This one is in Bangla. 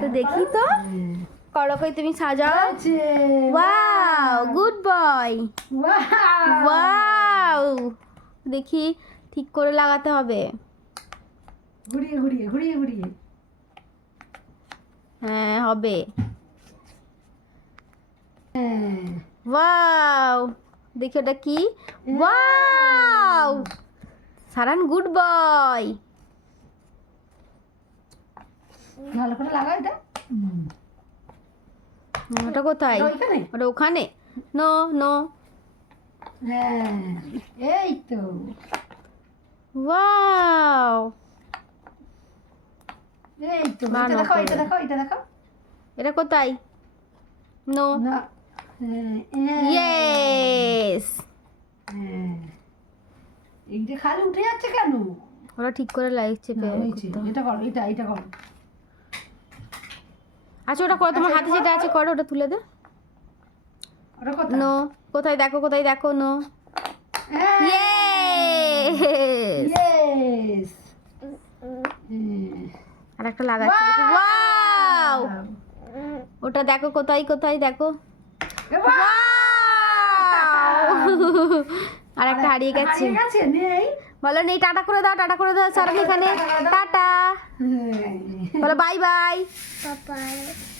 তো দেখি তো করো কই তুমি সাজাও ওয়াও গুড বয় ওয়াও দেখি ঠিক করে লাগাতে হবে ঘুরিয়ে ঘুরিয়ে ঘুরিয়ে ঘুরিয়ে হ্যাঁ হবে হ্যাঁ ওয়াও দেখি ওটা কি ওয়াও সারান গুড বয় ভালো করে লাগাই এটা ওটা কোথায় ওইখানে ওটা ওখানে নো নো হ্যাঁ এই তো ওয়াও এই তো না, এটা না, দেখো করে। এটা দেখো এটা দেখো এটা কোথায় নো না হ্যাঁ ইয়েস হ্যাঁ এইটা খালি উঠে যাচ্ছে কেন ওরা ঠিক করে লাইট চেপে না, হয়েছে। করতে হবে। এটা করো এটা করো আচ্ছা ওটা করো তোমার আচ্ছা, হাতে এটা যেটা করো। আছে করো ওটা তুলে দে ওটা কোথায় নো কোথায় দেখো নো হ্যাঁ ইয়েস ইয়েস আর একটা লাগাচ্ছি ওয়াও ওটা দেখো কোথায় দেখো আর একটা হারিয়ে গেছে হারিয়ে গেছে নেই বলো নেই টাটা করে দাও সারান এখানে টাটা হ্যাঁ বলো বাই বাই Bye-bye.